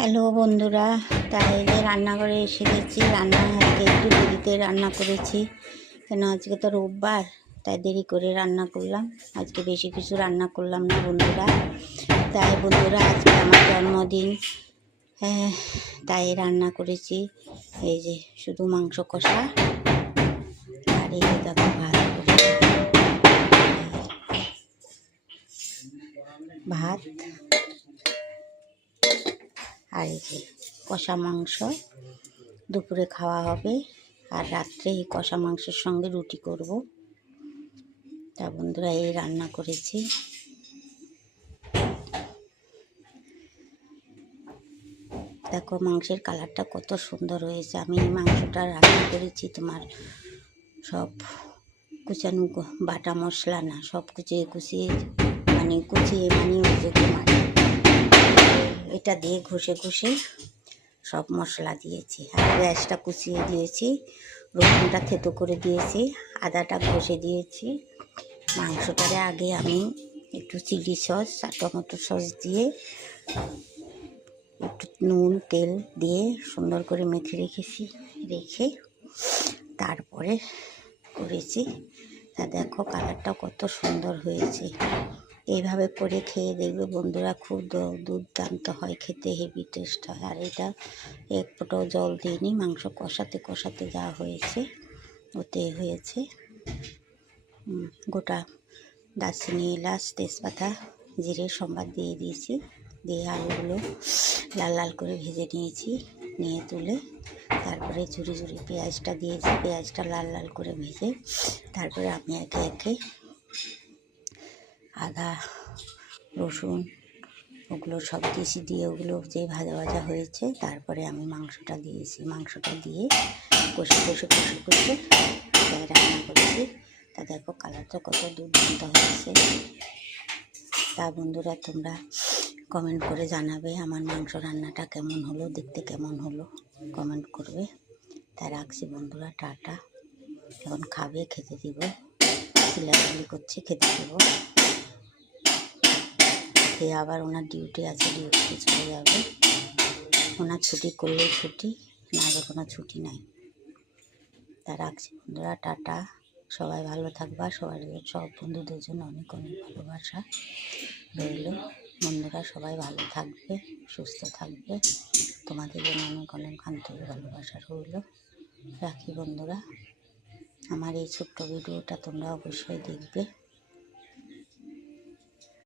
Hello বন্ধুরা, তাই যে রান্নাঘরে এসে গেছি। রান্না আজকে একটু দেরিতে রান্না করেছি, কেন আজকে তো রোববার, তাই দেরি করে রান্না করলাম। আজকে বেশি কিছু রান্না করলাম না বন্ধুরা। তাই বন্ধুরা আজকে আমার জন্মদিন, তাই রান্না করেছি এই যে শুধু মাংস কষা আর এই দেখো ভাত করেছি, ভাত আর এই যে কষা মাংস দুপুরে খাওয়া হবে। আর রাত্রে এই কষা মাংসের সঙ্গে রুটি করব। তা বন্ধুরা এই রান্না করেছি। দেখো মাংসের কালারটা কত সুন্দর হয়েছে। আমি এই মাংসটা রান্না করেছি তোমার সব কুচানো বাটা মশলা না, সব কুচিয়ে মানে ওই যে তোমার এটা দিয়ে ঘষে সব মশলা দিয়েছি। আর পেঁয়াজটা কুচিয়ে দিয়েছি, রসুনটা থেতো করে দিয়েছি, আদাটা ঘষে দিয়েছি। মাংসটারে আগে আমি একটু চিলি সস আর টমেটো সস দিয়ে একটু নুন তেল দিয়ে সুন্দর করে মেখে রেখে তারপরে করেছি। তা দেখো কালারটা কত সুন্দর হয়েছে। এইভাবে করে খেয়ে দেখবে বন্ধুরা, খুব দুর্দান্ত হয় খেতে, হেভি টেস্ট হয়। আর এটা এক ফোঁটাও জল দিইনি, মাংস কষাতে যা হয়েছে ওতে হয়েছে। গোটা দারচিনি, এলাচ, তেজপাতা, জিরে সম্বাদ দিয়ে দিয়েছি, দিয়ে আলুগুলো লাল লাল করে ভেজে নিয়ে তুলে তারপরে ঝুরি পেঁয়াজটা দিয়েছি। পেঁয়াজটা লাল লাল করে ভেজে তারপরে আমি একে একে আদা রসুন ওগুলো সব দিয়েছি, দিয়ে ওগুলো যে ভাজা হয়েছে তারপরে আমি মাংসটা দিয়েছি। মাংসটা দিয়ে কষে রান্না করেছি। তা দেখো কালারটা কত দুর্দান্ত হয়েছে। তা বন্ধুরা তোমরা কমেন্ট করে জানাবে আমার মাংস রান্নাটা কেমন হলো, দেখতে কেমন হলো কমেন্ট করবে। তাই রাখছি বন্ধুরা, টাটা। এখন খাবে, খেতে দিব, চিল্লাচিল্লি করছে, খেতে দেবো। খেয়ে আবার ওনার ডিউটি আছে, ডিউটিতে চলে যাবে। ওনার ছুটি করলেই ছুটি, নাহলে কোনো ছুটি নাই। তা রাখছি বন্ধুরা, টাটা। সবাই ভালো থাকবা, সব বন্ধুদের জন্য অনেক অনেক ভালোবাসা রইল। বন্ধুরা সবাই ভালো থাকবে, সুস্থ থাকবে, তোমাদের জন্য অনেক অনেক আন্তরিক ভালোবাসা রইল। রাখি বন্ধুরা, আমার এই ছোট্ট ভিডিওটা তোমরা অবশ্যই দেখবে।